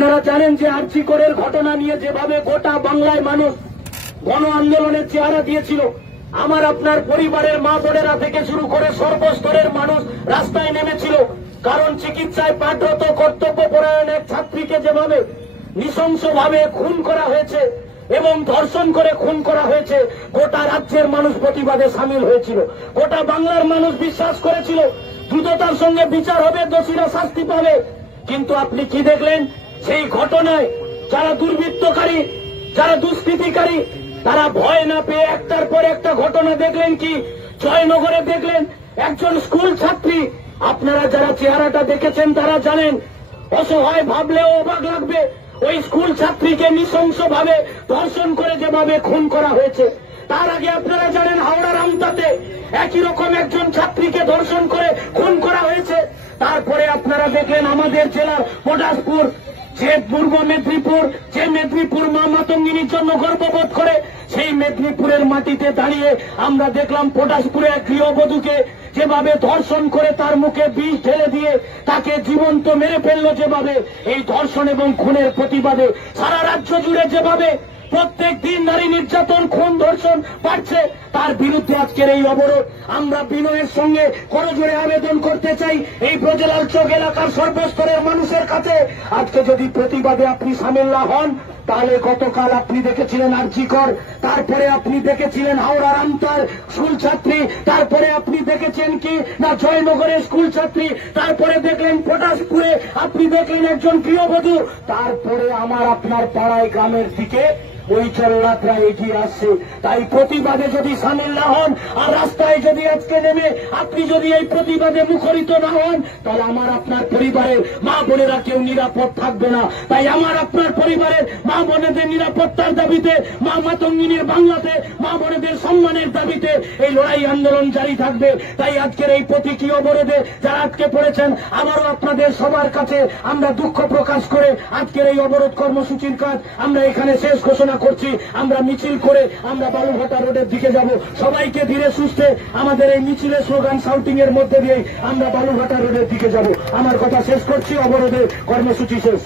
আপনারা জানেন যে আরজি করের ঘটনা নিয়ে যেভাবে গোটা বাংলায় মানুষ গণ আন্দোলনের চেহারা দিয়েছিল, আমার আপনার পরিবারের মা বোনেরা থেকে শুরু করে সর্বস্তরের মানুষ রাস্তায় নেমেছিল। কারণ চিকিৎসায় পাঠরত কর্তব্যপরায়ণ এক ছাত্রীকে যেভাবে নৃশংসভাবে খুন করা হয়েছে এবং ধর্ষণ করে খুন করা হয়েছে, গোটা রাজ্যের মানুষ প্রতিবাদে সামিল হয়েছিল। গোটা বাংলার মানুষ বিশ্বাস করেছিল দ্রুততার সঙ্গে বিচার হবে, দোষীরা শাস্তি পাবে। কিন্তু আপনি কি দেখলেন? সেই ঘটনায় যারা দুর্বৃত্তকারী, যারা দুষ্কৃতিকারী, তারা ভয় না পেয়ে একটার পর একটা ঘটনা দেখলেন। কি জয়নগরে দেখলেন একজন স্কুল ছাত্রী, আপনারা যারা চেহারাটা দেখেছেন তারা জানেন, অসহায় ভাবলেও অবাক লাগবে, ওই স্কুল ছাত্রীকে নৃশংসভাবে ধর্ষণ করে যেভাবে খুন করা হয়েছে। তার আগে আপনারা জানেন হাওড়ার আমতাতে একই রকম একজন ছাত্রীকে ধর্ষণ করে খুন করা হয়েছে। তারপরে আপনারা দেখলেন আমাদের জেলার পটাশপুর, যে পূর্ব মেদিনীপুর, যে মেদিনীপুর মা মাতঙ্গিনীর জন্য গর্ববোধ করে, সেই মেদিনীপুরের মাটিতে দাঁড়িয়ে আমরা দেখলাম পটাশপুরে এক গৃহবধূকে যেভাবে ধর্ষণ করে তার মুখে বিষ ঢেলে দিয়ে তাকে জীবন্ত মেরে ফেললো। যেভাবে এই ধর্ষণ এবং খুনের প্রতিবাদে সারা রাজ্য জুড়ে যেভাবে প্রত্যেক দিন নারী নির্যাতন, খুন, ধর্ষণ বাড়ছে, তার বিরুদ্ধে আজকের এই অবরোধ। আমরা বিনয়ের সঙ্গে করজোড়ে আবেদন করতে চাই এই ব্রজলাল চক এলাকার সর্বস্তরের মানুষের কাছে, আজকে যদি প্রতিবাদে আপনি সামিল না হন, তাহলে গতকাল আপনি দেখেছিলেন আরজি কর, তারপরে আপনি দেখেছিলেন হাওড়ার আমতার স্কুল ছাত্রী, তারপরে আপনি দেখেছেন কি না জয়নগরের স্কুল ছাত্রী, তারপরে দেখলেন পটাশপুরে আপনি দেখলেন একজন গৃহবধূ, তারপরে আমার আপনার পাড়ায় গ্রামের দিকে ওই চল্লাটরা এগিয়ে আসছে। তাই প্রতিবাদে যদি সামিল না হন আর রাস্তায় যদি আজকে নেমে আপনি যদি এই প্রতিবাদে মুখরিত না হন, তাহলে আমার আপনার পরিবারের মা বোনেরা কেউ নিরাপদ থাকবে না। তাই আমার আপনার পরিবারের মা বোনেদের নিরাপত্তার দাবিতে, মা মাতঙ্গিনীর বাংলাতে মা বোনেদের সম্মানের দাবিতে এই লড়াই আন্দোলন জারি থাকবে। তাই আজকের এই প্রতীকী অবরোধে যারা আটকে পড়েছেন, আবারও আপনাদের সবার কাছে আমরা দুঃখ প্রকাশ করে আজকের এই অবরোধ কর্মসূচির কাজ আমরা এখানে শেষ ঘোষণা করছি। আমরা মিছিল করে আমরা বালুরঘাটা রোডের দিকে যাব। সবাইকে ধীরে সুস্থে আমাদের এই মিছিলের স্লোগান শাউটিং এর মধ্যে দিয়ে আমরা বালুরঘাটা রোডের দিকে যাব। আমার কথা শেষ করছি, অবরোধের কর্মসূচি শেষ।